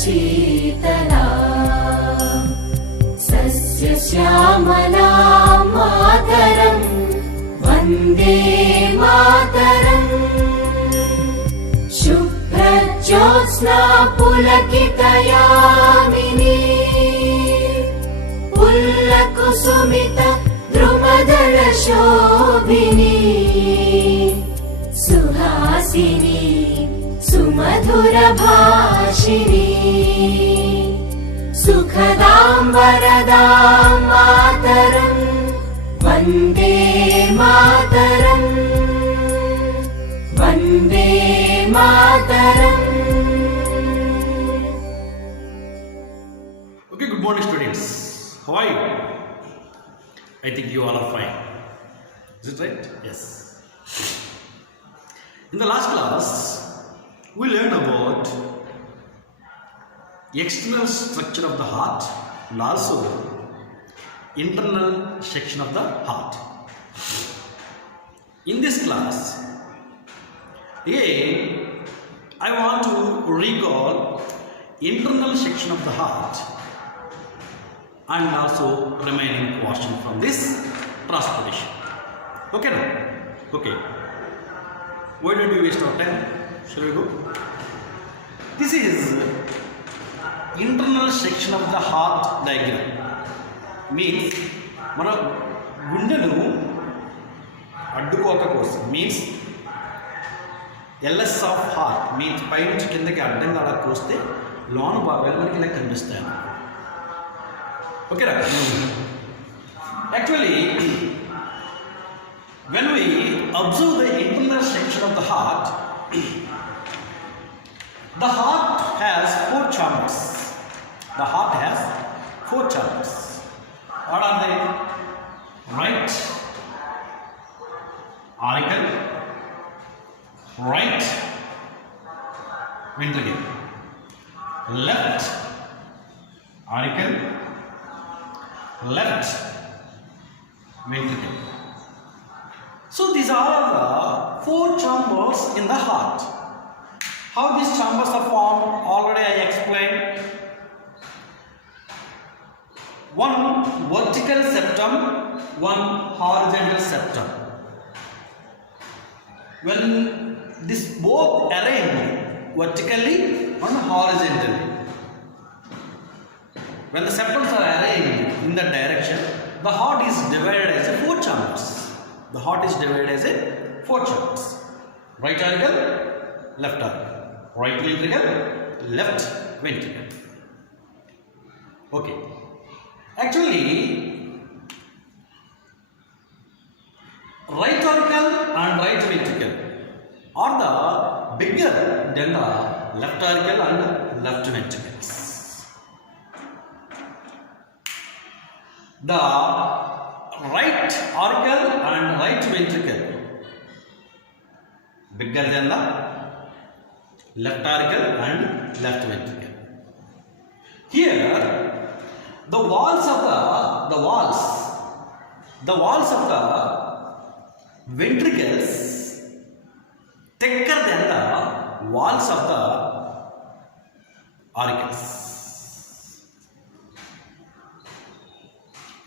Sheetla सस्यश्यामला Mataram Vande Mataram शुभ्रज्योत्स्ना पुलकितयामिनी पुल्लकुसुमित द्रुमदलशोभिनी Suhasini सुमधुरभाषिणी सुखदां वरदां Mataram Vande Mataram Vande Mataram. Okay, good morning students. How are you? I think you all are fine. Is it right? Yes. In the last class, we learned about external structure of the heart and also internal section of the heart. In this class, I want to recall internal section of the heart and also remaining portion from this transportation. Okay now? Okay. Why don't we waste our time? Shall we go? This is internal section of the heart diagram. Means మన గుండెను అడ్డుకోక కోసం means ఎల్ఎస్ of heart means పై నుంచి కిందకి అడ్డంగా అలా కోస్తే లోన భాగాలు మనకి ఇలా కనిపిస్తాయి. ఓకేనా? Actually when we observe the internal section of the heart has four chambers. The heart has four chambers. What are they? Right auricle, right ventricle, left auricle, left ventricle. So these are the four chambers in the heart. How these chambers are formed already I explained. One vertical septum, one horizontal septum. When this both arranged vertically and horizontally, when the septums are arranged in that direction, the heart is divided as four chambers. The heart is divided as four chambers. Right auricle, left auricle, right ventricle, left ventricle. Okay. Actually, right auricle and right ventricle are the bigger than the left auricle and left ventricles. The right auricle and right ventricle bigger than the left auricle and left ventricle. Here the walls of the ventricles thicker than the walls of the auricles.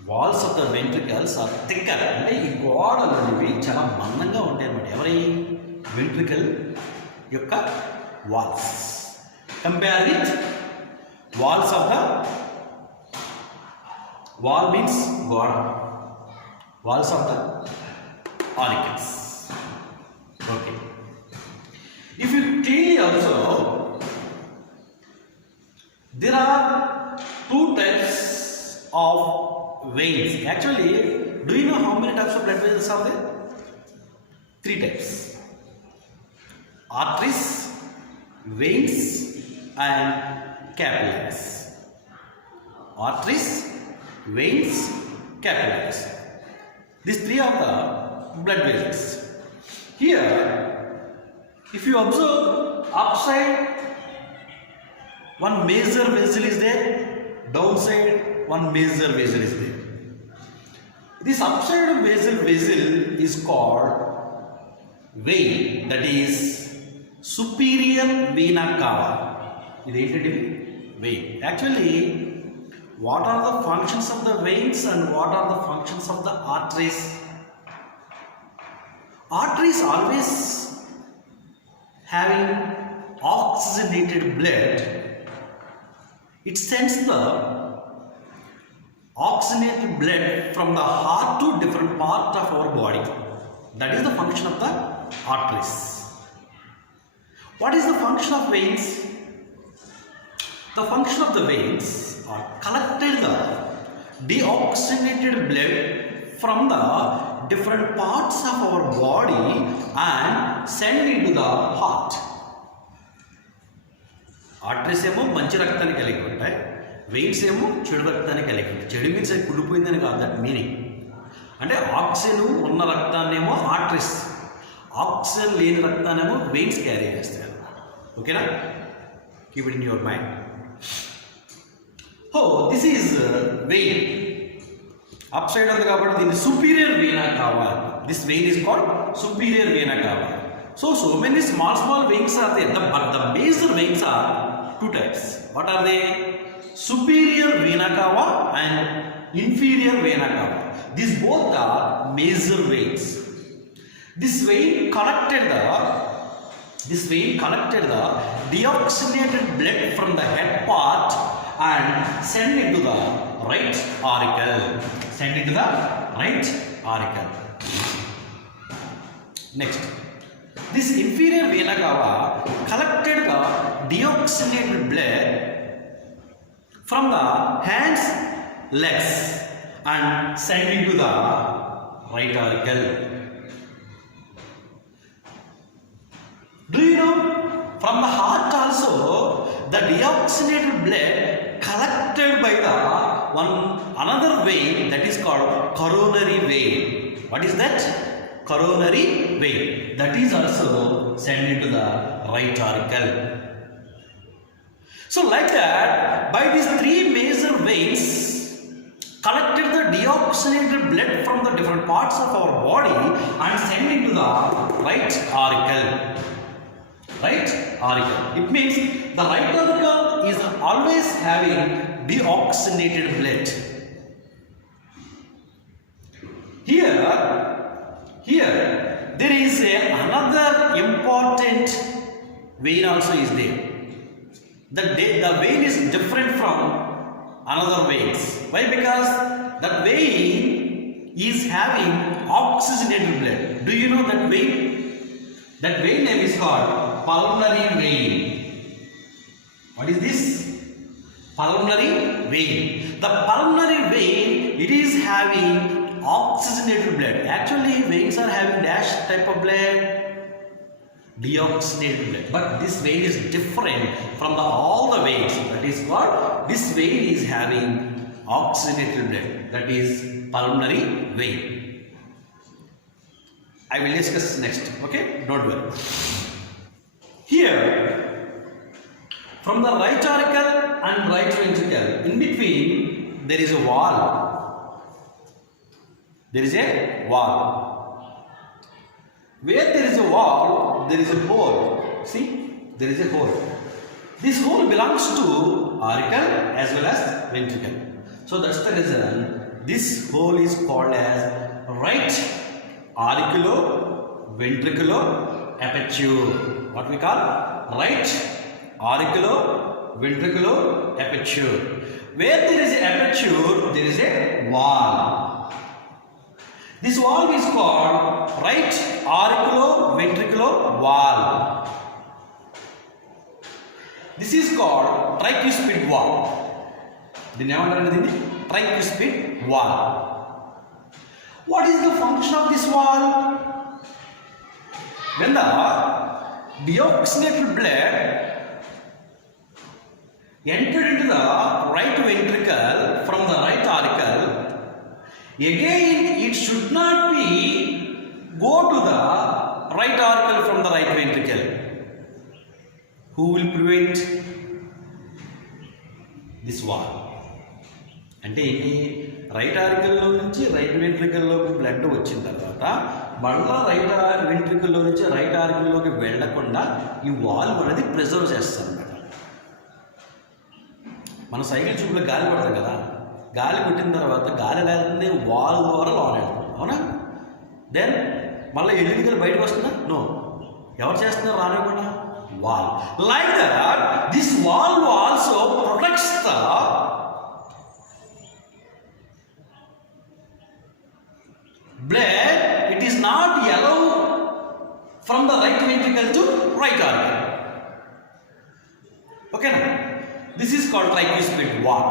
Walls of the ventricles are thicker. అంటే ఈ గోడలు అనేవి చాలా మందంగా ఉంటాయి అన్నమాట. ఎవరి ventricle యొక్క walls compare with walls of the wall means goda, walls of the auricles. Okay. If you clearly observe, there are two types of veins. Actually, do you know how many types of blood vessels are there? Three types: arteries, veins, and capillaries. Arteries, veins, capillaries. These three are the blood vessels. Here, if you observe upside, one major vessel is there, downside, one major vessel is there. This upside vessel is called vein, that is superior vena cava. ఇది ఏంటంటే vein. Actually, what are the functions of the veins and what are the functions of the arteries? Arteries always having oxygenated blood. It sends the oxygenated blood from the heart to different part of our body. That is the function of the arteries. What is the function of veins? The function of the veins are collected the deoxygenated blood from the different parts of our body and send into the heart. Arteries ఏమో మంచి రక్తాన్ని కలిగి ఉంటాయి, veins ఏమో చెడు రక్తాన్ని కలిగి ఉంటాయి. చెడు మీన్స్ అది కుళ్ళిపోయిందని కాదు, దట్ మీనింగ్. అంటే ఆక్సిజన్ ఉన్న రక్తాన్నేమో ఆర్టరీస్, ఆక్సిజన్ లేని రక్తాన్నేమో వెయిన్స్ క్యారీ చేస్తాయి అన్నమాట. ఓకేనా? Keep it in your mind. This is vein. Up side ఉంది కాబట్టి దీన్ని superior vena cava. This vein is called superior vena cava. So many small veins are there, but the major veins are two types. What are they? Superior vena cava and inferior vena cava. These both are major veins. This vein collected the deoxygenated blood from the head part and send into the right auricle. Next. This inferior vena cava collected the deoxygenated blood from the hands, legs and sent into the right auricle. Do you know, from the heart also the deoxygenated blood collected by the another vein, that is called coronary vein. What is that? Coronary vein, that is also sent into the right auricle. So like that, by these three major veins collected the deoxygenated blood from the different parts of our body and sent into the right auricle. It means the right auricle is always having deoxygenated blood. Here there is another important vein also is there. The vein is different from another veins. Why? Because that vein is having oxygenated blood. Do you know that vein? That vein name is called pulmonary vein. What is this? Pulmonary vein. The pulmonary vein, it is having oxygenated blood. Actually, veins are having dash type of blood, deoxygenated blood. But this vein is different from all the veins. That is what this vein is having oxygenated blood. That is pulmonary vein. I will discuss next. Okay, don't worry. Here, from the right auricle and right ventricle, in between there is a wall. There is a wall. Where there is a wall, there is a hole. See, there is a hole. This hole belongs to auricle as well as ventricle. So that's the reason this hole is called as right auriculo-ventricular aperture. What we call right auriculo-ventricular aperture. Where there is an aperture, there is a wall. This wall is called right auriculo-ventricular wall. This is called tricuspid wall. The name of tricuspid wall. What is the function of this wall? When the deoxygenated blood entered into the right ventricle from the right auricle, again it should not be go to the right auricle from the right ventricle. Who will prevent this wall? అంటే ఏంటి, right ఆరికల్లో నుంచి right వెంట్రికల్లోకి blood వచ్చిన తర్వాత మళ్ళా right వెంట్రికల్లో నుంచి right ఆరికల్లోకి వెళ్లకుండా ఈ valve అనేది ప్రిజర్వ్ చేస్తారు అన్నమాట. మన సైకిల్ ట్యూబ్లో గాలి పడతాం కదా, గాలి పెట్టిన తర్వాత గాలి ఎలా వెళ్తుంది, వాల్ ద్వారా లోన్ వెళ్తుంది, అవునా? దెన్ మళ్ళీ ఎల్లుగా బయటకు వస్తుందా? నో. ఎవరు చేస్తున్నారు రానివ్వకుండా? Wall. Like that this wall also protects the blood. It is not yellow from the right ventricle to right auricle. Okay na? This is called tricuspid wall.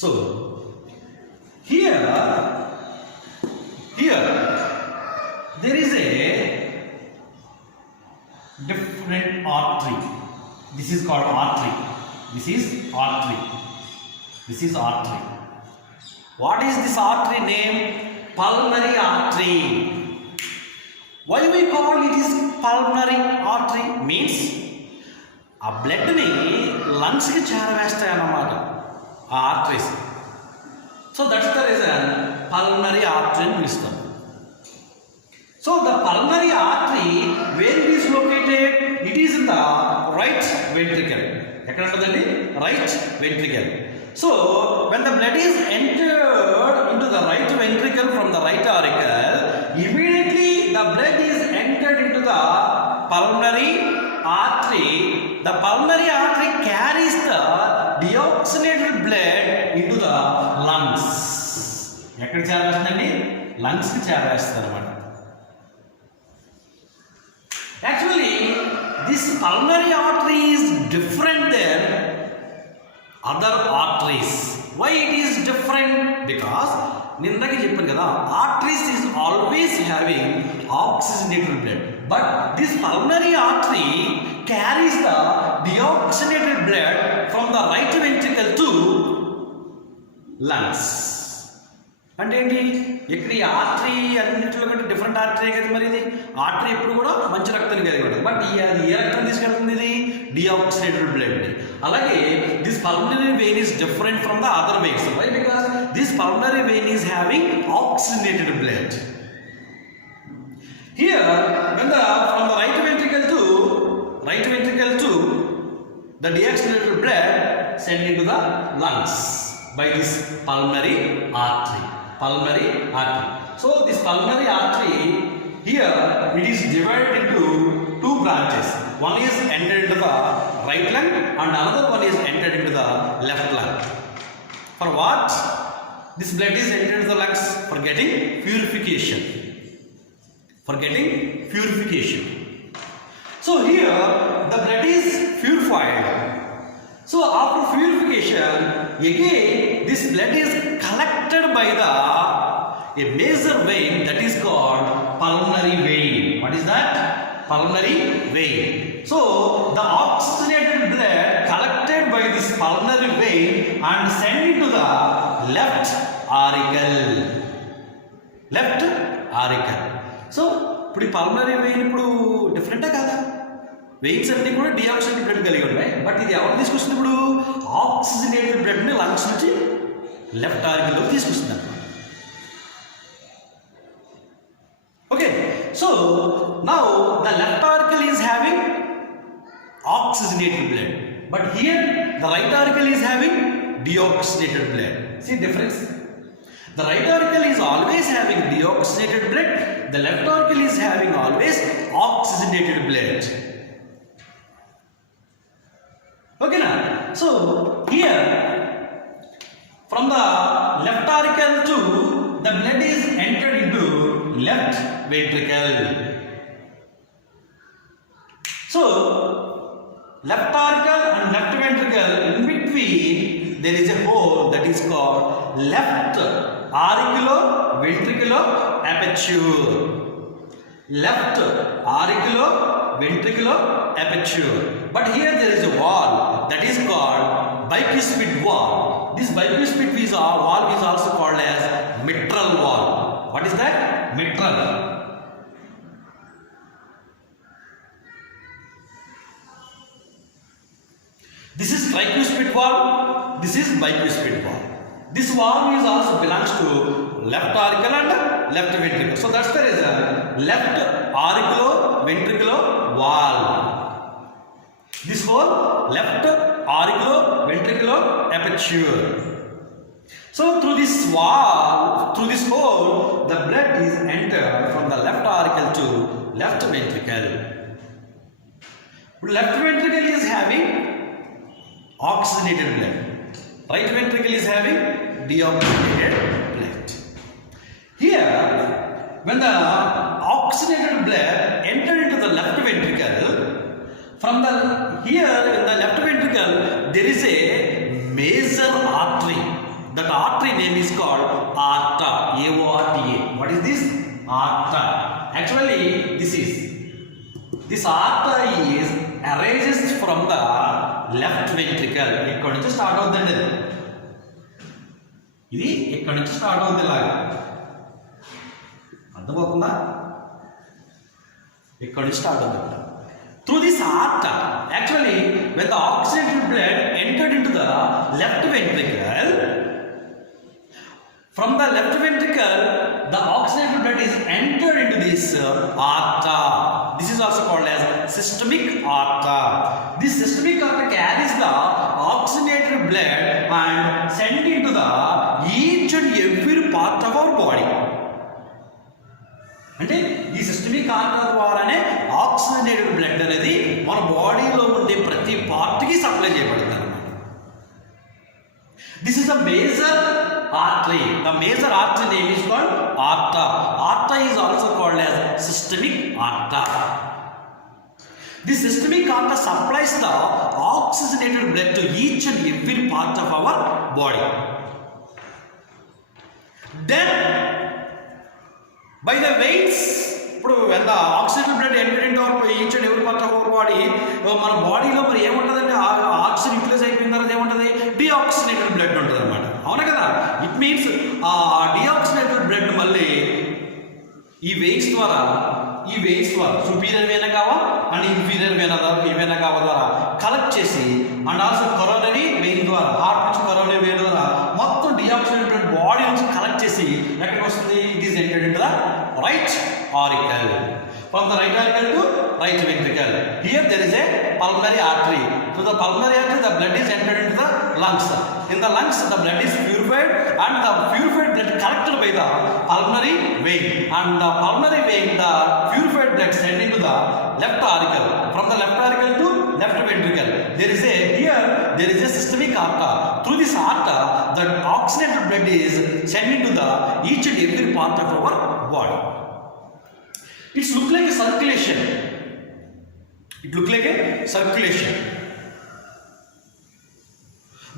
So here there is a different artery. This is called artery. This is artery. This is artery. What is this artery name? Pulmonary artery. Why we call it is pulmonary artery? Means ఆ బ్లడ్ని లంగ్స్కి చేరవేస్తాయి అన్నమాట ఆ arteries. So that's the reason pulmonary artery అని పిలుస్తాం. So the pulmonary artery where it is located? It is in the right ventricle. ఎక్కడ ఉంటుందండి? Right ventricle. So when the blood is entered into the right ventricle from the right auricle, immediately the blood is entered into the pulmonary artery. The pulmonary artery carries the deoxygenated blood into the lungs. ఎక్కడ చేరవేస్తుందండి? లంగ్స్కి చేరవేస్తుంది అనమాట. Actually this pulmonary artery is different than other arteries. Why it is different? Because నిన్నకి చెప్పాను కదా, arteries is always having oxygenated blood, but this pulmonary artery carries the deoxygenated blood from the right ventricle to lungs. అంటే ఏంటి? ఇక్కడ ఈ artery అన్నింటిలో కంటే different artery కదా. మరి ఇది ఆర్టరీ ఎప్పుడు కూడా మంచి రక్తాన్ని కలిగి ఉంటుంది, బట్ అది ఏ రక్తం తీసుకెళ్తుంది? ఇది డిఆక్సిడేటెడ్ బ్లడ్. అలాగే this pulmonary vein is different from the other veins. Why? Because this pulmonary vein is having oxygenated blood. Here when the from the right ventricle to the deoxygenated blood sent into the lungs by this pulmonary artery. So this pulmonary artery here it is divided into two branches. One is entered into the right lung and another one is entered into the left lung. For what? This blood is entered into the lungs for getting purification. So here the blood is purified. So after purification, again this blood is collected by a major vein that is called pulmonary vein. What is that? Pulmonary vein. So the oxygenated blood collected by this pulmonary vein and sent into the left auricle. So ఇప్పుడు pulmonary vein ఇప్పుడు డిఫరెంటా కాదా? Veins అన్ని కూడా deoxygenated blood కలిగి ఉన్నాయి, but ఇది ఎవరు తీసుకొస్తుంది? ఇప్పుడు ఆక్సిజనేటెడ్ బ్లడ్ని లంగ్స్ నుంచి లెఫ్ట్ ఆరికల్లోకి తీసుకొస్తుంది అనమాట. Okay, so now the left auricle is having oxygenated blood, but here the right auricle is having deoxygenated blood. See difference? The right auricle is always having deoxygenated blood, the left auricle is having always oxygenated blood. Okay now, so here from the left auricle to the blood is entered into left ventricle. So left auricle and left ventricle, in between there is a hole that is called left auriculoventricular aperture. Left auriculoventricular aperture. But here there is a wall that is called bicuspid wall. This bicuspid wall is also called as mitral wall. What is that? Mitral. This is tricuspid wall, this is bicuspid wall. This wall is also belongs to left auricle and left ventricle. So that's the reason left auriculoventricular wall. This whole left auriculoventricular aperture. So through this wall, through this hole, the blood is entered from the left auricle to left ventricle. Left ventricle is having oxygenated blood. Right ventricle is having deoxygenated blood. Here, when the oxygenated blood entered into the left ventricle, from the here in the left ventricle there is a major artery. That artery name is called aorta. A-O-R-T-A. What is this? Aorta. Actually, this aorta is arises from the left ventricle. ఇక్కడ నుంచి start అవుతుందండి ఇది ఇక్కడ నుంచి start అవుతుంది ఇలాగా అర్థమవుతుందా ఇక్కడ నుంచి స్టార్ట్ అవుతుంది through this aorta. Actually, when the oxygenated blood entered into the left ventricle, from the left ventricle the oxygenated blood is entered into this aorta. This is also called as systemic aorta. This systemic aorta carries the oxygenated blood and sent into the each and every part of our body. అంటే ఈ systemic artery ద్వారానే oxygenated blood అనేది మన బాడీలో ఉండే ప్రతి పార్ట్కి supply చేయబడుతుంది అన్నమాట. This is the major artery. The major artery name is called aorta. Aorta is also called as systemic aorta. This systemic aorta supplies the oxygenated blood to each and every part of our body. Then by the veins, ఇప్పుడు when the oxygenated blood entered into our each and every part of our body, మన బాడీలో మరి ఏముంటుందంటే oxygen utilise అయిపోయిన తర్వాత ఏముంటుంది? Deoxygenated blood ఉంటుంది అనమాట. అవునా కదా? ఇట్ మీన్స్ ఆ డిఆక్సిజనేటెడ్ బ్లడ్ మళ్ళీ ఈ వెయిన్స్ ద్వారా సుపీరియర్ వేన కావా అండ్ ఇన్ఫీరియర్ వేన కావా ద్వారా కలెక్ట్ చేసి అండ్ ఆల్సో కరోనరీ వెయిన్ ద్వారా హార్ట్ నుంచి కరోనరీ వెయిన్ ద్వారా మొత్తం డిఆక్సిజనేటెడ్ బాడీ నుంచి కలెక్ట్ చేసి ఎక్కడికి వస్తుంది? It is entered in to the right auricle. From the right auricle to right ventricle. Here there is a pulmonary artery. Through the pulmonary artery the blood is entered into the lungs. In the lungs the blood is purified and the purified blood collected by the pulmonary vein. And the pulmonary vein the purified blood sent into the left auricle. From the left auricle to left ventricle. There is a systemic aorta. Through this aorta the oxygenated blood is sent into the each and every part of our body. It looks like a circulation.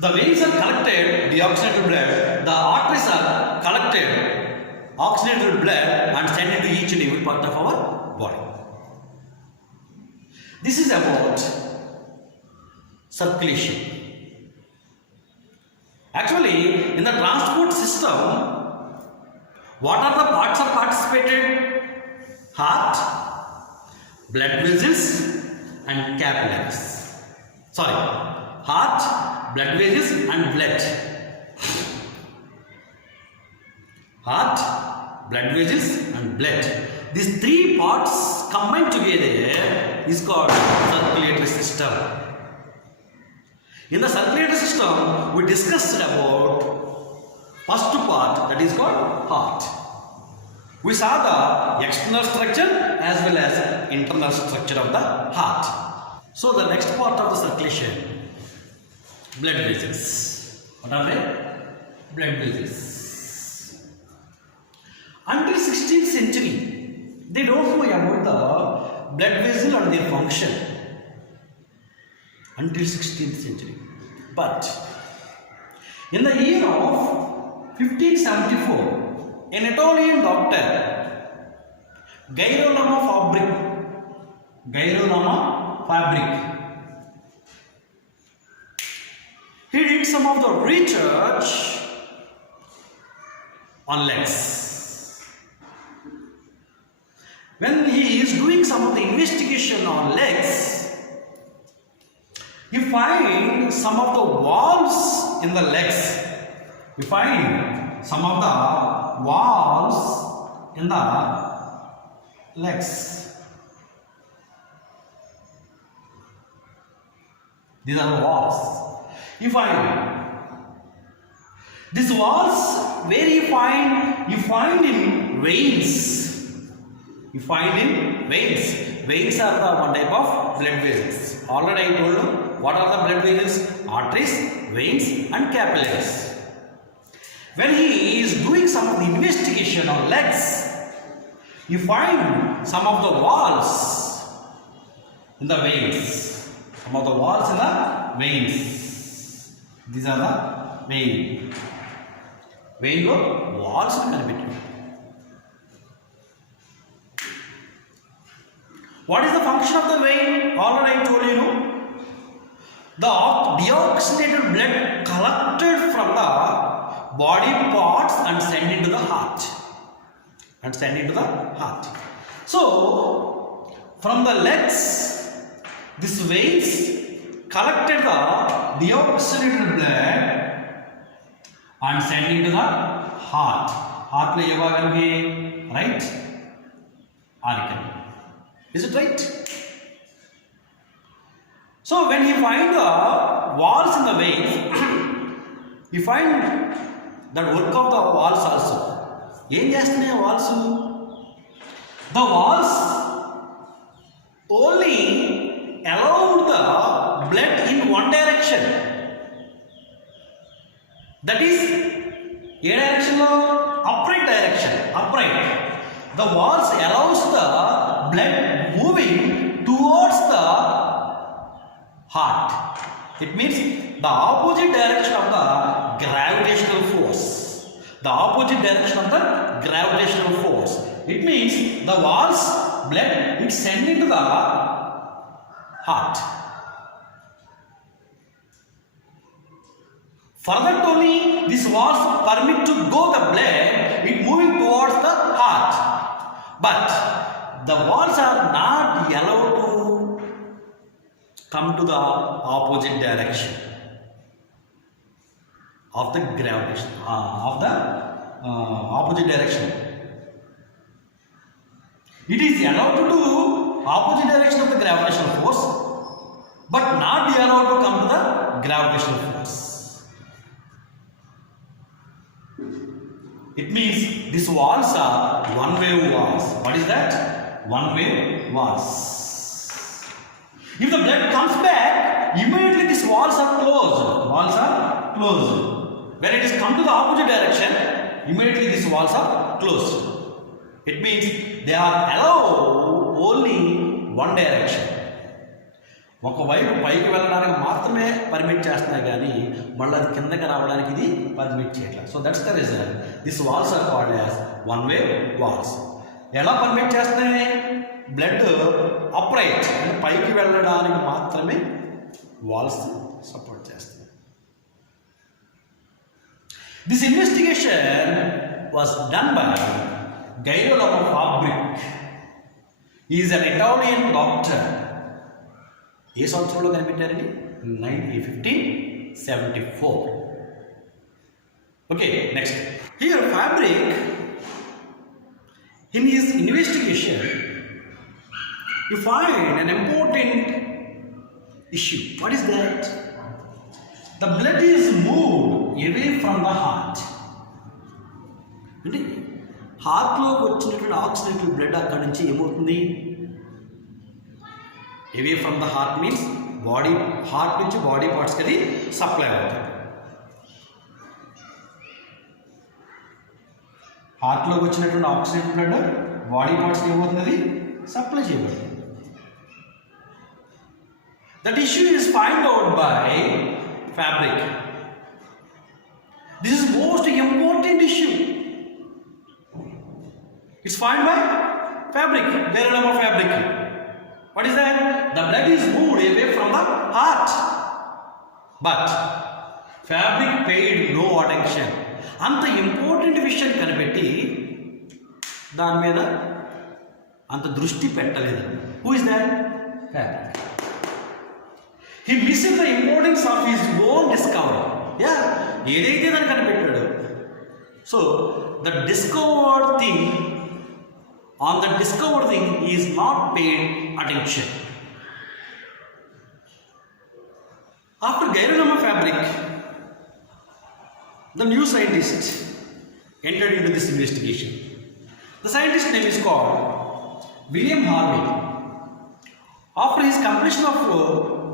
The veins are collected deoxygenated blood. The arteries are collected oxygenated blood and sent into each and every part of our body. This is about circulation. Actually, in the transport system, what are the parts are participated? Heart, blood vessels and capillaries. Heart, blood vessels and blood. Heart, blood vessels and blood. These three parts combined together is called circulatory system. In the circulatory system, we discussed about first part, that is called heart. We saw the external structure as well as internal structure of the heart. So the next part of the circulation, blood vessels. What are they? Blood vessels. Until 16th century, they don't know about the blood vessel and their function. Until 16th century. But in the year of 1574, an Italian doctor, Girolamo Fabric, he did some of the research on legs. When he is doing some of the investigation on legs, he finds some of the valves in the legs. These are the walls. You find these walls where you find in veins. You find in veins. Veins are the one type of blood vessels. Already I told you what are the blood vessels: arteries, veins, and capillaries. When he is doing some investigation on legs, you find some of the walls in the veins. Some of the walls in the veins. These are the vein. Vein lo walls కనిపెట్టాడు. What is the function of the vein? Already I told you. The deoxygenated blood collected from the body parts and sent into the heart. So, from the legs, these veins collected the deoxygenated blood and sent into the heart. Heart lo ఏ భాగానికి? Right? Auricle. Is it right? So when you find the walls in the veins, you find that work of the walls also. ఏం చేస్తున్నాయి walls? The walls only allow the blood in one direction. That is, A direction లో? Upright direction. Upright. The walls allows the blood moving towards the heart. It means the opposite direction of the gravitational force. The opposite direction of the gravitational force. It means the walls blood is sent into the heart. Further only these walls permit to go the blood it moving towards the heart. But the walls are not allowed to come to the opposite direction of the gravitation, opposite direction. It is allowed to do opposite direction of the gravitational force, but not allowed to come to the gravitational force. It means these walls are one-way walls. What is that? One-way walls. If the blood comes back, immediately these walls are closed. Walls are closed. When it is come to the opposite direction, immediately these walls are closed. It means they are allowed only one direction. ఒకవైపు పైకి వెళ్ళడానికి మాత్రమే permit చేస్తున్నాయి కానీ మళ్ళీ అది కిందకి రావడానికి ఇది పర్మిట్ చేయట్లేదు. So that's the reason this valves are called as one way valves. ఎలా పర్మిట్ చేస్తున్నాయి? బ్లడ్ అప్రైట్ అంటే పైకి వెళ్ళడానికి మాత్రమే వాల్స్ సపోర్ట్ చేస్తాయి. This investigation was done by Girolamo Fabrici. Is an Italian doctor. ఏ సంవత్సరంలో కనిపెట్టారండి? 1574. Okay, next. Here Fabrici in his investigation you find an important issue. What is that? The blood is moved away from the heart. అంటే హార్ట్లోకి వచ్చినటువంటి oxygenated blood అక్కడి నుంచి ఏమవుతుంది? away from the heart means body, heart నుంచి body పార్ట్స్కి అది supply అవుతుంది. హార్ట్లోకి వచ్చినటువంటి oxygen blood body పార్ట్స్కి ఏమవుతుంది? సప్లై చేయబడుతుంది. That issue is find out by Fabrici. This is most important issue. It's find by Fabrici. Girolamo Fabrici. What is that? The blood is moved away from the heart. But fabric paid no attention. అంత important విషయం కనిపెట్టి దాని మీద అంత దృష్టి పెట్టలేదు. Who is that? Fabric. He missed the importance of his own discovery. Yeah, ఏదైతే దాన్ని కనిపెట్టాడు. So the discovered thing, on the discovered thing is not paid attention. After Geironama fabric, the new scientist entered into this investigation. The scientist's name is called William Harvey. After his completion of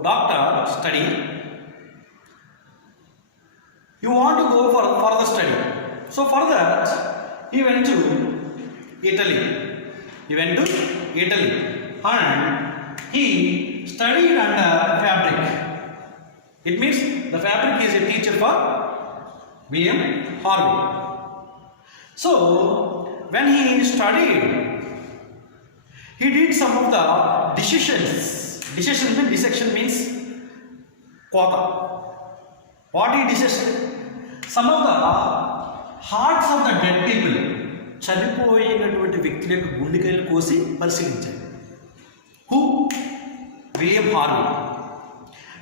doctor study, he wanted to go for further study. So for that, he went to Italy. And he studied under fabric. It means the fabric is a teacher for William Harvey. So when he studied, he did some of the decisions. Dissection means quota. What he dissected? Some of the hearts of the dead people. చనిపోయినటువంటి వ్యక్తుల యొక్క గుండెకాయలు కోసి పరిశీలించాడు. Who? William Harvey.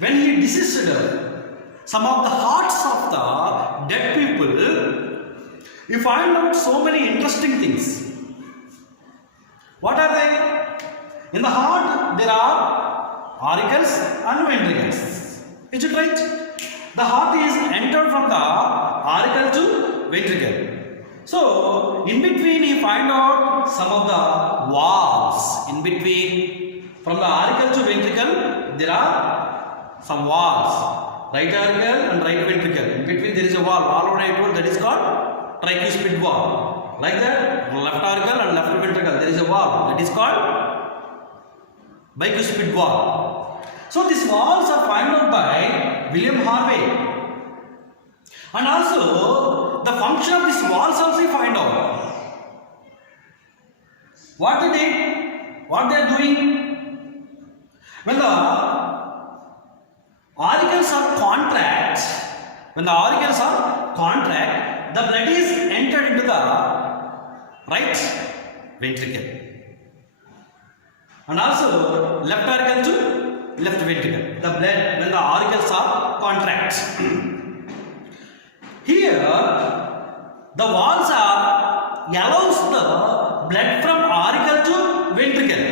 When he dissected some of the hearts of the dead people, he found out so many interesting things. What are they? In the heart there are auricles and ventricles. Is it right? The heart is entered from the auricle to ventricle. So in between he find out some of the walls. In between from the auricle to ventricle there are some walls. Right auricle and right ventricle. In between there is a wall. Wall right wall, that is called tricuspid wall. Like that, left auricle and left ventricle there is a wall. That is called bicuspid wall. So these walls are found out by William Harvey. And also the function of these walls also find out. What they did? What they are doing? When the auricles are contract, the blood is entered into the right ventricle. And also left auricle to left ventricle. The blood, when the auricles are contract. Here, the walls allows the blood from auricle to ventricle.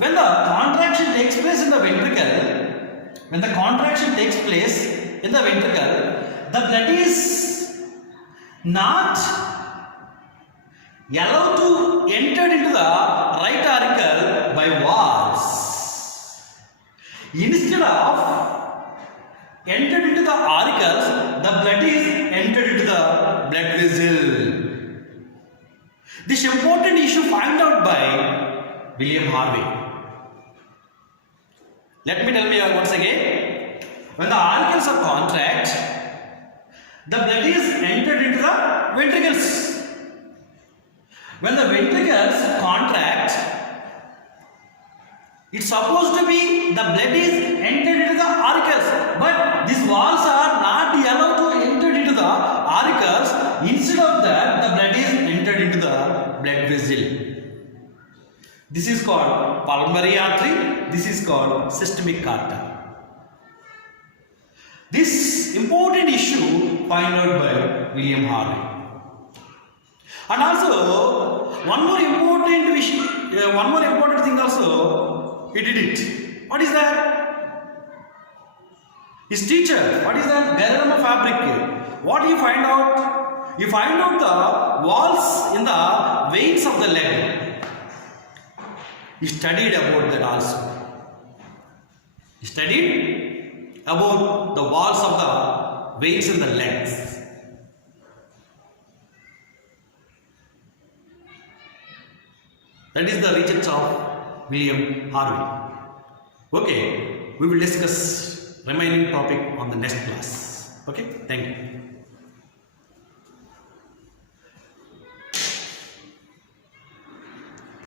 When the contraction takes place in the ventricle, the blood is not allowed to enter into the right auricle by walls. Instead of entered into the auricles, the blood is entered into the blood vessel. This important issue found out by William Harvey. Let me tell you once again. When the auricles are contract, the blood is entered into the ventricles. When the ventricles contract, it's supposed to be the blood is entered into the auricles, but these walls are not allowed to enter into the auricles. Instead of that, the blood is entered into the blood vessel. This is called pulmonary artery. This is called systemic artery. This important issue found out by William Harvey. And also one more important thing also he did it. What is that? His teacher. What is that? Geironama fabric. What he find out? He find out the walls in the veins of the leg. He studied about that also. He studied about the walls of the veins in the legs. That is the research of William Harvey. Okay, we will discuss remaining topic on the next class. Okay, thank you.